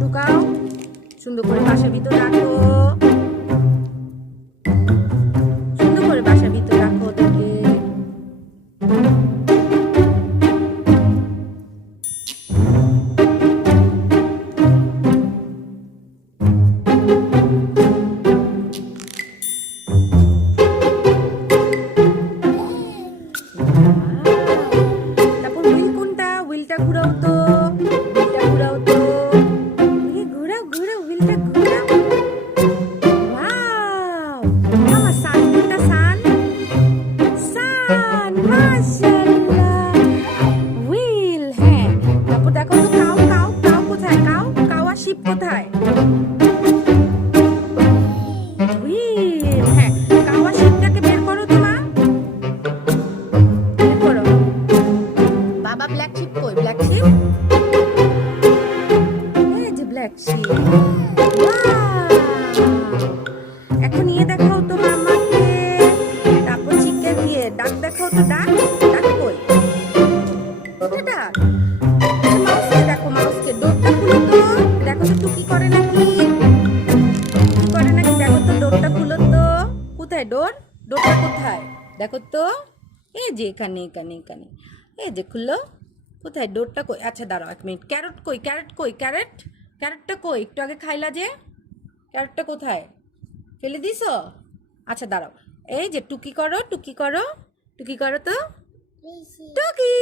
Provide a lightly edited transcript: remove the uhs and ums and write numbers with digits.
ঢুকাও, সুন্দর করে বাসার ভিতর রাখো, সুন্দর করে বাসার ভিতর রাখো ওদেরকে। তারপর হুইল কোনটা? হুইলটা ঘুরাও তো, হুইলটা ঘুরাও তো, ঘুরাও ঘুরাও, হুইলটা ঘুরাও। ওয়াও, আমার সান কোনটা? সান, সান, মাশাআল্লাহ। হুইল, হ্যাঁ। তারপর দেখো তো কাউ, কাউ, কাউ কোথায়? কাউ, কাউ আর শিপ কোথায়? হুইল, হ্যাঁ। কাউ আর শিপটাকে বের করো তো মা, বের করো। বাবা ব্ল্যাক শিপ কই? ব্ল্যাক শিপ, এই যে ব্ল্যাক শিপ। এখন ইয়ে দেখাও তো মামাকে, তারপর চিকেন ইয়ে ডাক দেখাও তো, ডাক, ডাক কই? কোথায় ডাক? মাউসকে দেখো, মাউসকে। ডোরটা খুলো তো, দেখো তো টুকি করে নাকি, টুকি করে নাকি দেখো তো, ডোরটা খুলো তো। কোথায় ডোর? ডোরটা কোথায় দেখো তো? এই যে এখানে, এখানে, এখানে। এই যে খুললো। কোথায় ডোরটা কই? আচ্ছা দাঁড়াও 1 মিনিট। ক্যারট কই? ক্যারট কই? ক্যারট, ক্যারটটা কই? একটু আগে খাইলা যে, ক্যারটটা কোথায়? ফেলে দিছো? আচ্ছা দাঁড়াও। এই যে টুকি করো, টুকি করো, টুকি করো তো, টুকি।